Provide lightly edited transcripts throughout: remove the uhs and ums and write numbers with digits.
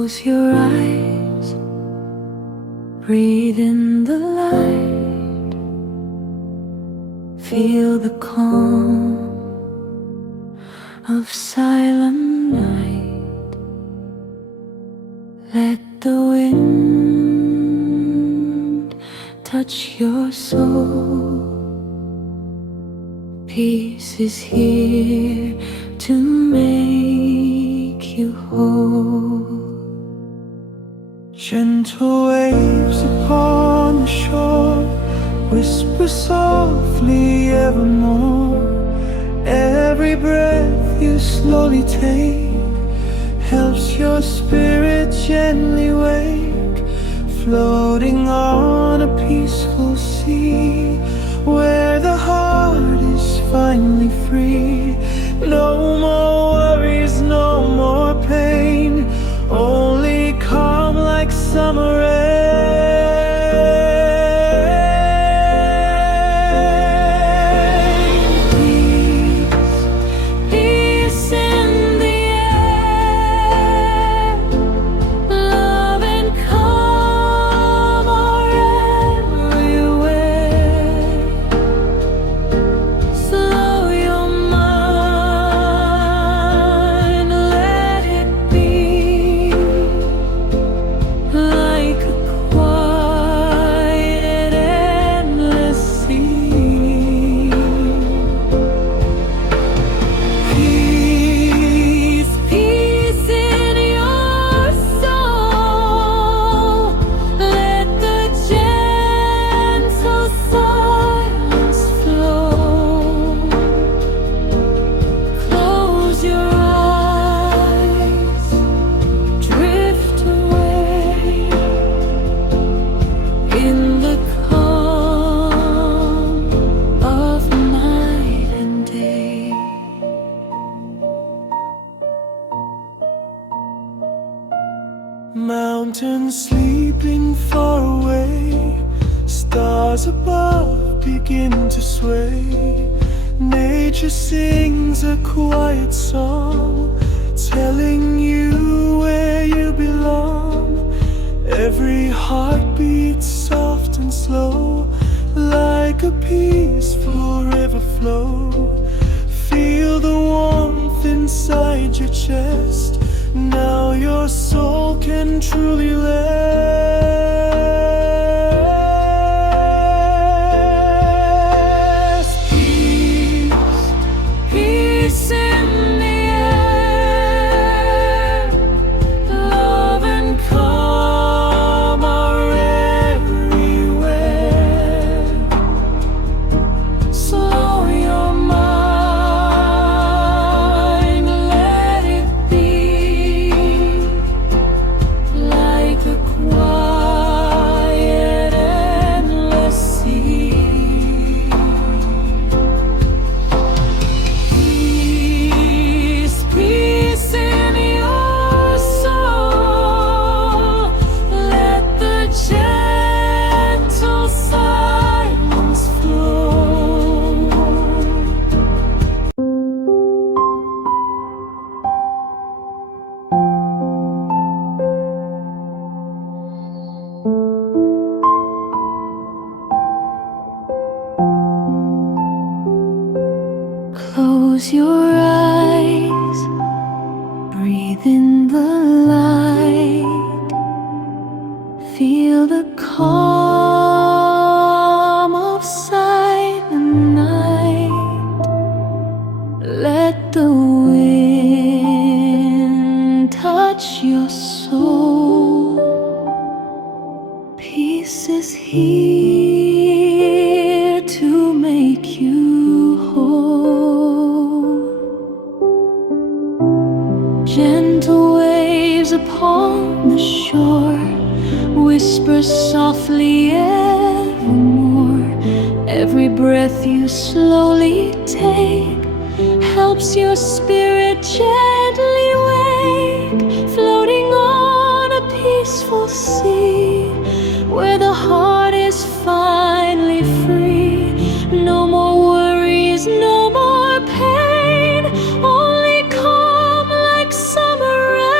Close your eyes, breathe in the light, feel the calm of silent night. Let the wind touch your soul. Peace is here to make you whole. Gentle waves upon the shore whisper softly evermore. Every breath you slowly take helps your spirit gently wake, floating on a peaceful sea where the heart is finally free. No more worries, no more pain, only calm like summer rain. Peace in the air, love and calm are everywhere. Slow your mind, let it be like a quiet, endless sea. Peace, peace in your soul. Let the gentle silence flow. Close your eyes, drift away in the calm of night and day. Mountains sleeping far away, stars above begin to sway. Nature sings a quiet song, telling you where you belong. Every heart beats soft and slow, like a peaceful river flow. Feel the warmth inside your chest. Now your soul can truly rest. Peace, Peace in the air, love and calm are everywhere. Slow your mind, let it be like a quiet, endless sea. Peace, peace in your soul. Let the gentle silence flow. Close your eyes, breathe in the light, feel the calm of silent night. Let the wind touch your soul. Peace is here to make you whole. Gentle waves upon the shore whisper softly evermore. Every breath you slowly take helps your spirit gently wake, floating on a peaceful sea where the heart is finally free. No more worries, no more pain, only calm like summer rain.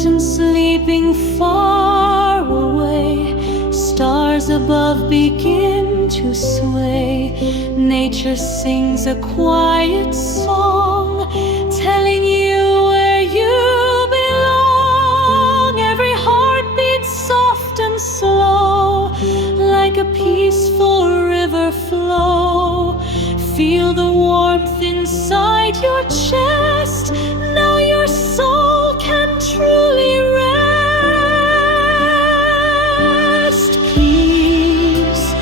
mountain sleeping far away, stars above begin to sway. Nature sings a quiet song, telling you where you belong. Every heart beats soft and slow, like a peaceful river flow. Feel the warmth inside your chest. Now your soul can truly rest. Peace,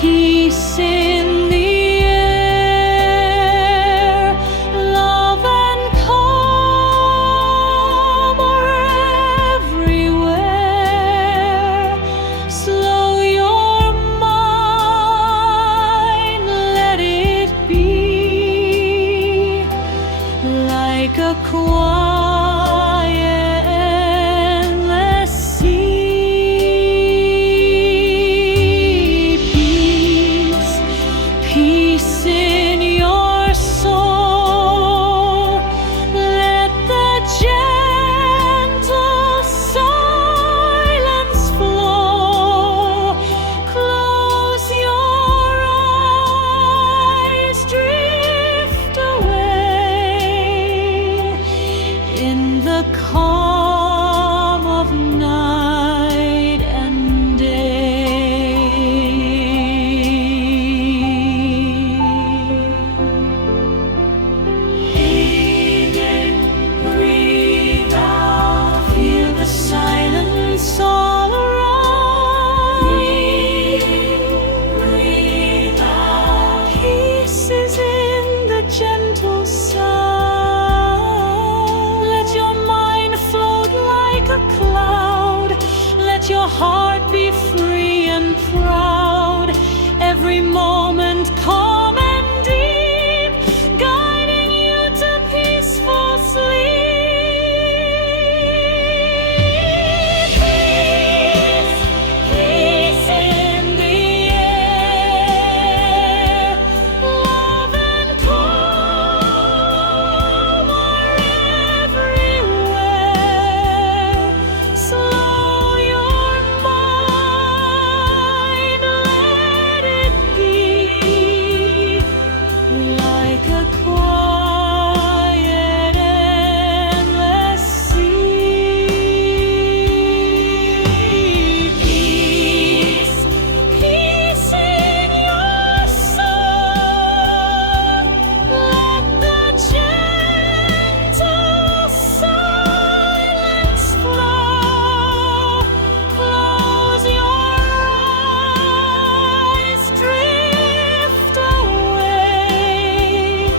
peace in the air. Love and calm are everywhere. Slow your mind, let it be like a quiet, endless sea. Peace, peace in your soul. Let the gentle silence flow. Close your eyes, drift away in the calm of night and day. Breathe in, breathe out, feel the silence all around. Breathe out, peace is in the gentle sound. Let your mind float like a cloud. Let your heart be free and proud. Every moment calm and deep, guiding you to peaceful sleep. Peace, peace in the air. Love and calm are everywhere. Slow your mind, let it be like a quiet, endless sea. Peace, peace in your soul. Let the gentle silence flow. Close your eyes, drift away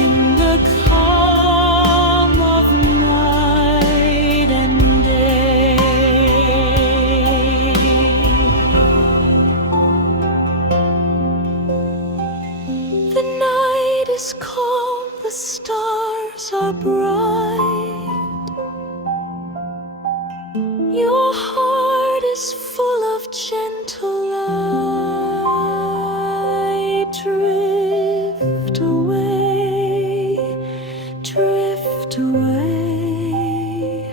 in the calm of night and day. The night is calm, the stars are bright. Your heart is full of gentle light. Drift away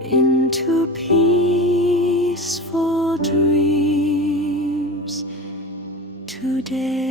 into peaceful dreams today.